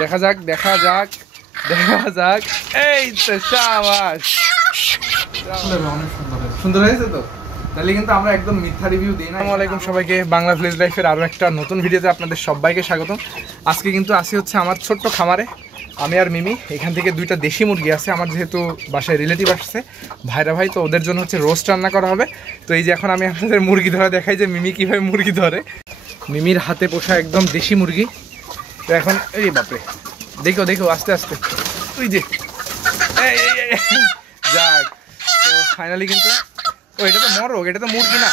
দেখা যাক দেখা যাক দেখা যাক। এই তো শাবাশ, অনেক সুন্দর হয়েছে তো। তাহলে কিন্তু আমরা একদম মিথ্যা রিভিউ দিই না। আসসালামু আলাইকুম সবাইকে, বাংলা ভিলেজ লাইফের আরও একটা নতুন ভিডিওতে আপনাদের সবাইকে স্বাগতম। আজকে কিন্তু আসি হচ্ছে আমার ছোট্ট খামারে, আমি আর মিমি। এখান থেকে দুইটা দেশি মুরগি আছে আমার, যেহেতু বাসায় রিলেটিভ আসছে ভাইরা ভাই, তো ওদের জন্য হচ্ছে রোস্ট রান্না করা হবে। তো এই যে এখন আমি আপনাদের মুরগি ধরা দেখাই যে মিমি কীভাবে মুরগি ধরে। মিমির হাতে পোষা একদম দেশি মুরগি। তো এখন এই বাপরে, দেখো দেখো আস্তে আস্তে, ওই যে যাক। তো ফাইনালি কিন্তু ও এটা তো মরগ, এটা তো মুরগি না।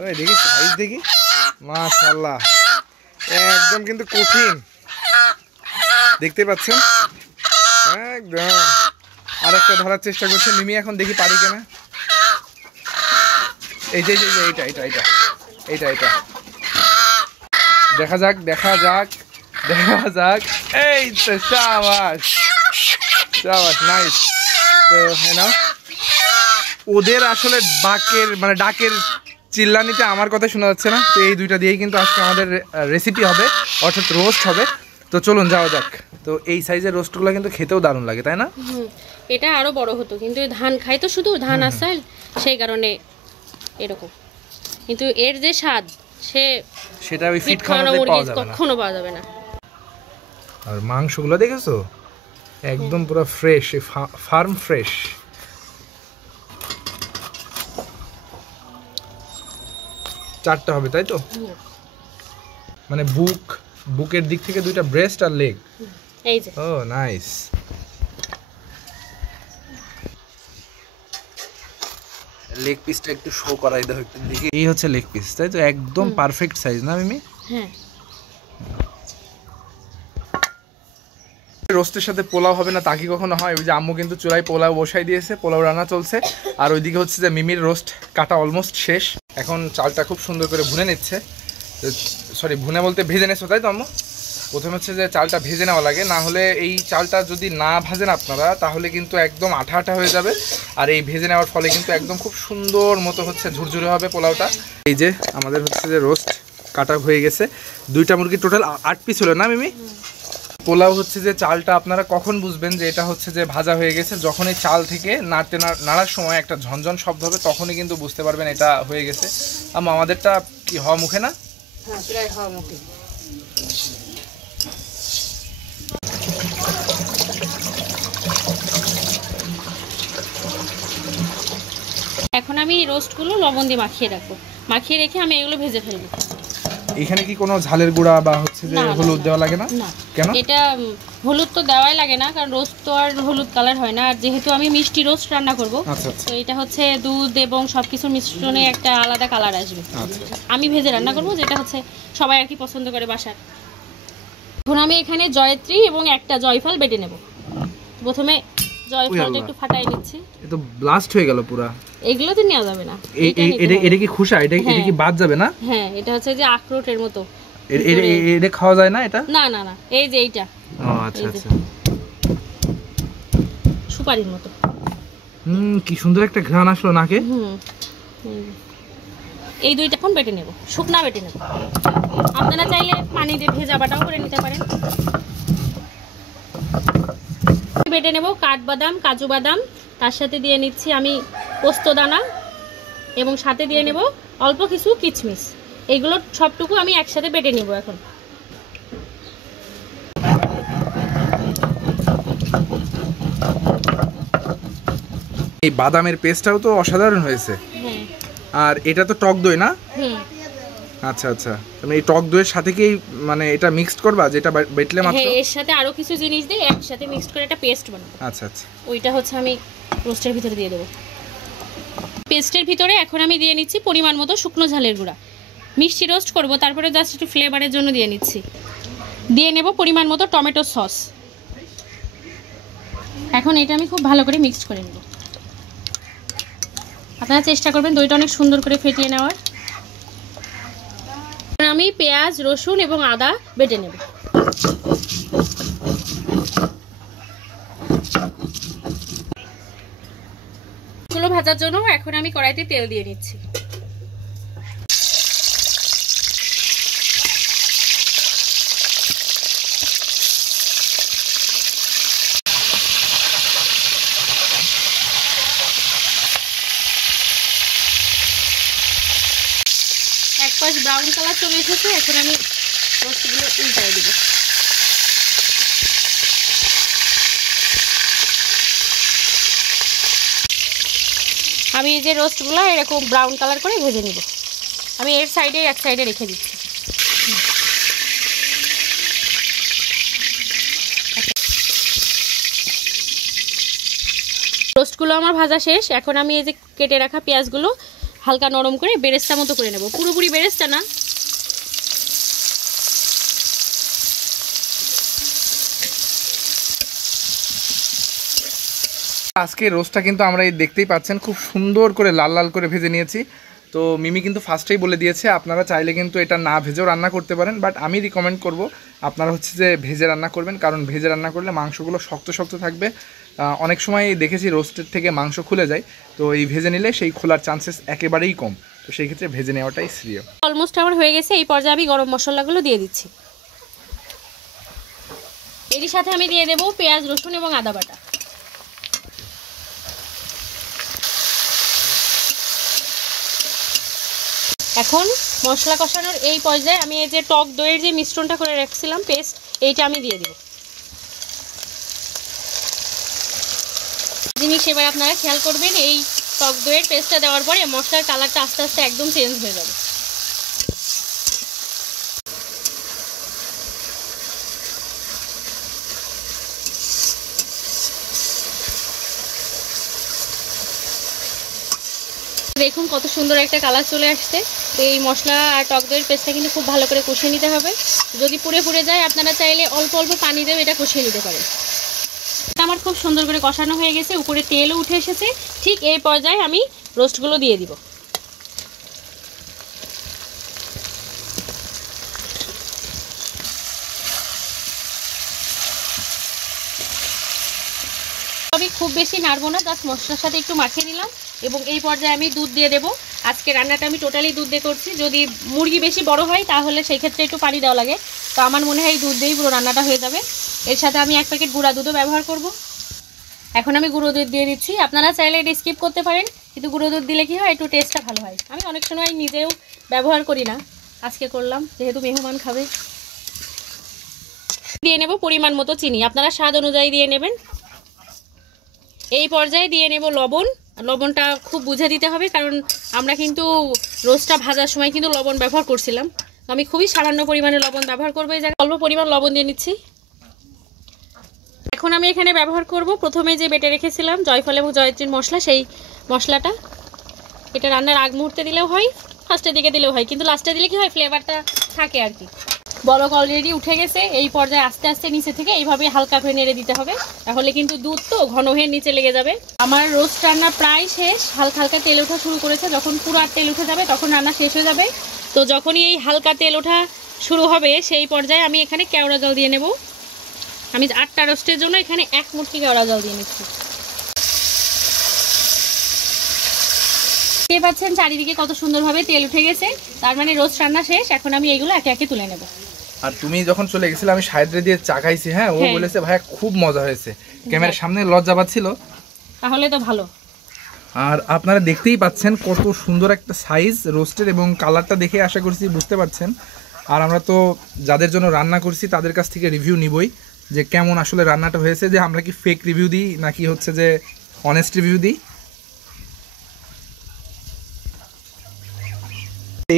ওই দেখি সাইজ দেখি, মাশাআল্লাহ একদম কিন্তু কঠিন, দেখতে পাচ্ছেন একদম। আর একটা ধরার চেষ্টা করছে মিমি, এখন দেখি পারি কিনা। এই যে এইটা এইটা এইটা এইটা এইটা দেখা যাক দেখা যাক দেখা যাক। এই তো শাবাশ শাবাশ, নাইস। তো হ্যাঁ, ওদের আসলে ডাকের চিল্লানিতে আমার কথা শোনা যাচ্ছে না। তো এই দুইটা দিয়েই কিন্তু আজকে আমাদের রেসিপি হবে, অর্থাৎ রোস্ট হবে। তো চলুন যাওয়া যাক। তো এই সাইজের রোস্টগুলো কিন্তু খেতেও দারুণ লাগে, তাই না? এটা আরো বড় হতো, কিন্তু ধান খাই তো শুধু ধান আসাল, সেই কারণে এরকম। কিন্তু এর যে স্বাদ সেটা ওই ফিট খাওয়াতে পাওয়া যাবে না, কখনো পাওয়া যাবে না। আর মাংসগুলো দেখেছো একদম পুরো ফ্রেশ, ফার্ম ফ্রেশ। চারটা হবে তাই তো? মানে বুকের দিক থেকে দুইটা ব্রেস্ট আর লেগ। এই যে ও নাইস। লেগ পিসটা একটু শো করাই দাও একটু দেখি। এই হচ্ছে লেগ পিস তাই তো, একদম পারফেক্ট সাইজ না মিমি? হ্যাঁ। রোস্টের সাথে পোলাও হবে না তা কি কখনো হয়? ওই যে আম্মু কিন্তু চুলায় পোলাও বসাই দিয়েছে, পোলাও রান্না চলছে। আর ওইদিকে হচ্ছে যে মিমির রোস্ট কাটা অলমোস্ট শেষ। এখন চালটা খুব সুন্দর করে ভুনে নিচ্ছে, সরি ভুনে বলতে ভেজে নেছো তাই তো আম্মু? প্রথমে হচ্ছে যে চালটা ভেজে নেওয়া লাগে, না হলে এই চালটা যদি না ভাজেন আপনারা তাহলে কিন্তু একদম আঠা আঠা হয়ে যাবে। আর এই ভেজে নেওয়ার ফলে কিন্তু একদম খুব সুন্দর মতো হচ্ছে ঝুরঝুরে হবে পোলাওটা। এই যে আমাদের হচ্ছে যে রোস্ট কাটা হয়ে গেছে, দুইটা মুরগি টোটাল 8 পিস হলো না মিমি? পোলাও হচ্ছে যে চালটা আপনারা কখন বুঝবেন যে এটা হচ্ছে যে ভাজা হয়ে গেছে? যখন এই চাল থেকে নাড়ার সময় একটা ঝনঝন শব্দ হবে, তখনই কিন্তু বুঝতে পারবেন এটা হয়ে গেছে। আমাদেরটা কি হওয়া মুখে না? হ্যাঁ, প্রায় হওয়া মুখে। এখন আমি রোস্টগুলো লবণ দিয়ে মাখিয়ে রাখবো, মাখিয়ে রেখে আমি এগুলো ভেজে ফেলবো। এখানে কি কোনো ঝালের গুঁড়া বা হচ্ছে যে হলুদ দেওয়া লাগে না? কেন? এটা হলুদ তো দেওয়াই লাগে না, কারণ রোস্ট তো আর হলুদ কালার হয় না। আর যেহেতু আমি মিষ্টি রোস্ট রান্না করব, তো এটা হচ্ছে দুধ এবং সবকিছুর মিশ্রণে একটা আলাদা কালার আসবে। আমি ভেজে রান্না করব, যেটা হচ্ছে সবাই আর কি পছন্দ করে বাসার। এখন আমি এখানে জয়ত্রী এবং একটা জয়ফল বেটে নেব। প্রথমে জয়ফলটা একটু ফাটাই নিচ্ছি। এটা ব্লাস্ট হয়ে গেল পুরো। এগুলো তো নেওয়া যাবে না। এটা কি খুশা? এটা কি বাদ যাবে না? হ্যাঁ, এটা হচ্ছে যে আখরোটের মতো। এটা খাওয়া যায় না এটা? না না না, এই যে এইটা। ও আচ্ছা আচ্ছা, সুপারির মতো। কি সুন্দর একটা ঘ্রাণ আসলো নাকে। এই দুইটা এখন বেটে নেব, শুকনা বেটে নেব। আপনারা চাইলে পানি দিয়ে ভেজা বাটাও করে নিতে পারেন। বেটে নেব কাঠবাদাম, কাজু বাদাম, তার সাথে দিয়ে নিচ্ছি আমি পোস্ত দানা, এবং সাথে দিয়ে নেব অল্প কিছু কিশমিশ। এইগুলো সবটুকু আমি একসাথে বেটে নেব এখন। এই বাদামের পেস্টটাও তো অসাধারণ হয়েছে। হ্যাঁ। আর এটা তো টক দই না? হুম। আচ্ছা আচ্ছা, তুমি এই টক দইয়ের সাথে কি মানে এটা মিক্সড করবা যেটা বেটলে মাত্র? হ্যাঁ, এর সাথে আরো কিছু জিনিস দিয়ে একসাথে মিক্সড করে একটা পেস্ট বানাবো। আচ্ছা আচ্ছা, ওইটা হচ্ছে আমি রোস্টের ভিতরে দিয়ে দেবো। পেস্টের ভিতরে এখন আমি দিয়ে নিচ্ছি পরিমাণ মতো শুকনো ঝালের গুঁড়া। মিষ্টি রোস্ট করব, তারপরে জাস্ট একটু ফ্লেভারের জন্য দিয়ে নিচ্ছি। দিয়ে নেব পরিমাণ মতো টমেটো সস। এখন এটা আমি খুব ভালো করে মিক্সড করে নেব। আপনারা চেষ্টা করবেন দইটা অনেক সুন্দর করে ফেটিয়ে নেওয়ার। আমি পেঁয়াজ, রসুন এবং আদা বেটে নেব। এগুলো ভাজার জন্য এখন আমি কড়াইতে তেল দিয়ে নিচ্ছি। পাশ ব্রাউন কালার চলে এসেছে। এখন আমি রোস্টগুলো উল্টায় দিব। আমি এই যে রোস্টগুলো এরকম ব্রাউন কালার করে ভেজে নিব। আমি এর সাইডে এক সাইডে রেখে দিচ্ছি। রোস্টগুলো আমার ভাজা শেষ। এখন আমি এই যে কেটে রাখা পেঁয়াজগুলো হালকা নরম করে বেরেস্তা মতো করে নেব, পুরোপুরি বেরেস্তা না। আজকে রোস্টটা কিন্তু আমরা এই দেখতেই পাচ্ছেন খুব সুন্দর করে লাল লাল করে ভেজে নিয়েছি। তো মিমি কিন্তু ফার্স্টেই বলে দিয়েছে আপনারা চাইলে কিন্তু এটা না ভেজেও রান্না করতে পারেন, বাট আমি রিকমেন্ড করব আপনারা হচ্ছে যে ভেজে রান্না করবেন, কারণ ভেজে রান্না করলে মাংসগুলো শক্ত শক্ত থাকবে। অনেক সময় দেখেছি রোস্টের থেকে মাংস খুলে যায়, তো এই ভেজে নিলে সেই খোলার চান্সেস একেবারেই কম। তো সেই ক্ষেত্রে ভেজে নেওয়াটাই শ্রেয়। অলমোস্ট আমার হয়ে গেছে। এই পর্যায়ে আমি গরম মশলাগুলো দিয়ে দিচ্ছি। এরই সাথে আমি দিয়ে দেবো পেঁয়াজ, রসুন এবং আদা বাটা। এখন মশলা কষানোর এই পর্যায়ে আমি এই যে টক দইয়ের যে মিশ্রণটা করে রাখছিলাম পেস্ট, এইটা আমি দিয়ে দেব। জিনিস এবার আপনারা খেয়াল করবেন, এই টক দইয়ের পেস্টটা দেওয়ার পরে মশলার কালারটা আস্তে আস্তে একদম চেঞ্জ হয়ে যাবে। দেখুন কত সুন্দর একটা কালার চলে আসছে। তো এই মশলা আর টক দইয়ের পেস্টটা কিন্তু খুব ভালো করে কষিয়ে নিতে হবে। যদি পুড়ে পুড়ে যায় আপনারা চাইলে অল্প অল্প পানি দিয়ে এটা কষিয়ে নিতে পারেন। আমার খুব সুন্দর করে কষানো হয়ে গেছে, উপরে তেলও উঠে এসেছে। ঠিক এই পর্যায়ে আমি রোস্টগুলো দিয়ে দিব। আমি খুব বেশি নাড়বো না, জাস্ট মশলার সাথে একটু মাখিয়ে নিলাম এবং এই পর্যায়ে আমি দুধ দিয়ে দেবো। আজকে রান্নাটা আমি টোটালি দুধ দিয়ে করছি। যদি মুরগি বেশি বড় হয় তাহলে সেই ক্ষেত্রে একটু পানি দেওয়া লাগে, তো আমার মনে হয় দুধ দিয়েই পুরো রান্নাটা হয়ে যাবে। এর সাথে আমি 1 প্যাকেট গুঁড়া দুধও ব্যবহার করব। এখন আমি গুঁড়ো দুধ দিয়ে দিচ্ছি। আপনারা চাইলে এটা স্কিপ করতে পারেন, কিন্তু গুঁড়ো দুধ দিলে কি হয় একটু টেস্টটা ভালো হয়। আমি অনেক সময় নিজেও ব্যবহার করি না, আজকে করলাম যেহেতু মেহমান খাবে। দিয়ে নেব পরিমাণ মতো চিনি, আপনারা স্বাদ অনুযায়ী দিয়ে নেবেন। এই পর্যায়ে দিয়ে নেব লবণ। লবণটা খুব বুঝে দিতে হবে, কারণ আমরা কিন্তু রোস্টটা ভাজার সময় কিন্তু লবণ ব্যবহার করছিলাম। আমি খুবই সামান্য পরিমাণে লবণ ব্যবহার করবো, এই জায়গায় অল্প পরিমাণ লবণ দিয়ে নিচ্ছি। এখন আমি এখানে ব্যবহার করব প্রথমে যে বেটে রেখেছিলাম জয়ফল এবং জয়ত্রীর মশলা, সেই মশলাটা। এটা রান্নার আগ মুহূর্তে দিলেও হয়, ফার্স্টের দিকে দিলেও হয়, কিন্তু লাস্টে দিলে কি হয় ফ্লেভারটা থাকে আর কি। বলক অলরেডি উঠে গেছে। এই পর্যায়ে আস্তে আস্তে নিচে থেকে এইভাবে হালকা করে নেড়ে দিতে হবে, তাহলে কিন্তু দুধ তো ঘন হয়ে নিচে লেগে যাবে। আমার রোস্ট রান্না প্রায় শেষ। হালকা হালকা তেল ওঠা শুরু করেছে, যখন পুরো আর তেল উঠে যাবে তখন রান্না শেষ হয়ে যাবে। তো যখনই এই হালকা তেল ওঠা শুরু হবে সেই পর্যায়ে আমি এখানে কেওড়া জল দিয়ে নেব। আমি 8টা রোস্টের জন্য এখানে 1 মুঠি কেওড়া জল দিয়ে নিচ্ছি। দেখতে পাচ্ছেন চারিদিকে কত সুন্দরভাবে তেল উঠে গেছে, তার মানে রোস্ট রান্না শেষ। এখন আমি এগুলো একে একে তুলে নেব। আর তুমি যখন চলে গেছিলে আমি সাইডে দিয়ে চা খাইছি, হ্যাঁ ও বলেছে ভাইয়া খুব মজা হয়েছে। ক্যামেরার সামনে লজ্জা পাচ্ছিল, তাহলে তো ভালো। আর আপনারা দেখতেই পাচ্ছেন কত সুন্দর একটা সাইজ রোস্টের, এবং কালারটা দেখে আশা করছি বুঝতে পারছেন। আর আমরা তো যাদের জন্য রান্না করছি তাদের কাছ থেকে রিভিউ নিবই যে কেমন আসলে রান্নাটা হয়েছে, যে আমরা কি ফেক রিভিউ দিই নাকি হচ্ছে যে অনেস্ট রিভিউ দিই।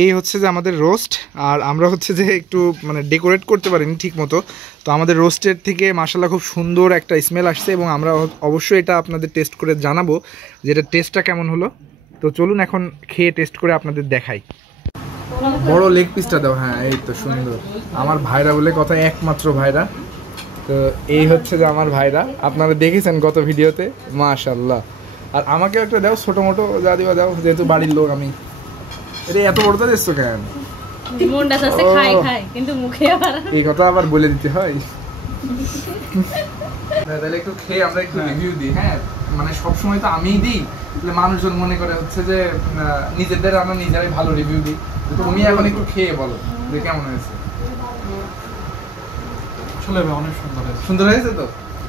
এই হচ্ছে যে আমাদের রোস্ট, আর আমরা হচ্ছে যে একটু মানে ডেকোরেট করতে পারিনি ঠিক মতো। তো আমাদের রোস্টের থেকে মাশাআল্লাহ খুব সুন্দর একটা স্মেল আসছে, এবং আমরা অবশ্যই এটা আপনাদের টেস্ট করে জানাবো যে এটা টেস্টটা কেমন হলো। তো চলুন এখন খেয়ে টেস্ট করে আপনাদের দেখাই। বড় লেগ পিসটা দাও। হ্যাঁ এই তো সুন্দর, আমার ভাইরা বলে কথা, একমাত্র ভাইরা। তো এই হচ্ছে যে আমার ভাইরা, আপনারা দেখেছেন গত ভিডিওতে, মাশাআল্লাহ। আর আমাকেও একটা দাও, ছোটো মোটো যা দিবা দাও, যেহেতু বাড়ির লোক আমি। আরে এত বড়টা দিচ্ছ কেন? মনটা চাচ্ছে খাই খাই, কিন্তু মুখে আবার এই কথা আবার বলে দিতে হয়। তাহলে একটু খেয়ে আমরা একটু রিভিউ দিই। হ্যাঁ মানে সবসময় তো আমিই দিই, তাহলে মানুষজন মনে করে হচ্ছে যে নিজেদের আমরা নিজেরাই ভালো রিভিউ দিই। তুমি এখন একটু খেয়ে বলো যে কেমন হয়েছে। আসলে অনেক সুন্দর হয়েছে। সুন্দর হয়েছে তো?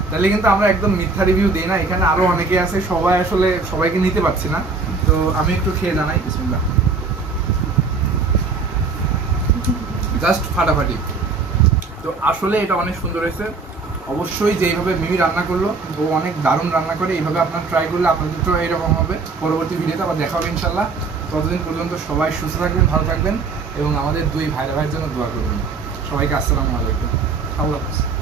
তাহলে কিন্তু আমরা একদম মিথ্যা রিভিউ দিই না, এখানে আরো অনেকে আছে, সবাই আসলে সবাইকে নিতে পারছি না। তো আমি একটু খেয়ে জানাই। বিসমিল্লাহ। জাস্ট ফাটাফাটি। তো আসলে এটা অনেক সুন্দর হয়েছে। অবশ্যই যেইভাবে মিমি রান্না করলো ও অনেক দারুণ রান্না করে, এইভাবে আপনারা ট্রাই করলে আপনাদেরও এইরকম হবে। পরবর্তী ভিডিওতে আবার দেখা হবে ইনশাল্লাহ। ততদিন পর্যন্ত সবাই সুস্থ থাকবেন, ভালো থাকবেন এবং আমাদের দুই ভাইয়ের জন্য দোয়া করবেন। সবাইকে আসসালামু আলাইকুম। আল্লাহ হাফেজ।